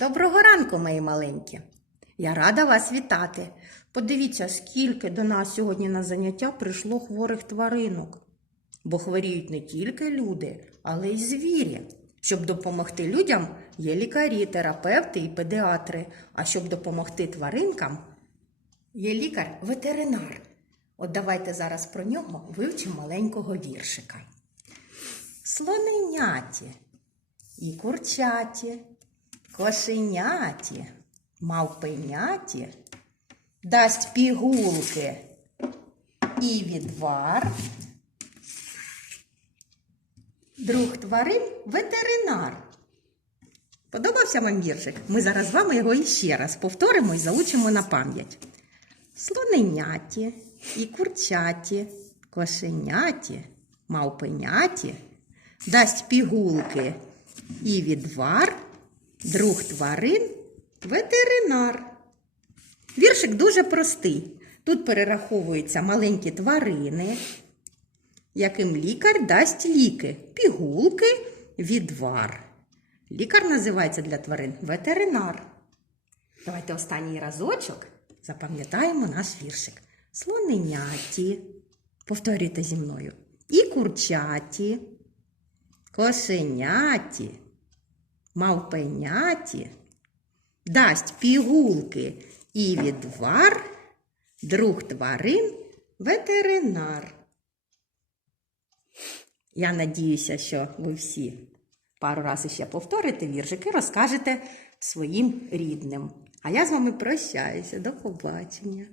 Доброго ранку, мої маленькі. Я рада вас вітати. Подивіться, скільки до нас сьогодні на заняття прийшло хворих тваринок. Бо хворіють не тільки люди, але й звірі. Щоб допомогти людям, є лікарі, терапевти і педіатри. А щоб допомогти тваринкам, є лікар-ветеринар. От давайте зараз про нього вивчимо маленького віршика. Слоненяті і курчаті, кошеняті, мавпеняті, дасть пігулки і відвар. Друг тварин ветеринар. Подобався вам віршик? Ми зараз з вами його іще раз повторимо і заучимо на пам'ять. Слоненяті і курчаті, кошеняті, мавпеняті, дасть пігулки і відвар, друг тварин, ветеринар. Віршик дуже простий. Тут перераховуються маленькі тварини, яким лікар дасть ліки, пігулки, відвар. Лікар називається для тварин ветеринар. Давайте останній разочок запам'ятаємо наш віршик. Слоненяті. Повторюйте зі мною. І курчаті, кошеняті, мавпеняті, дасть пігулки і відвар, друг тварин, ветеринар. Я надіюся, що ви всі пару разів ще повторите віршик і розкажете своїм рідним. А я з вами прощаюся. До побачення.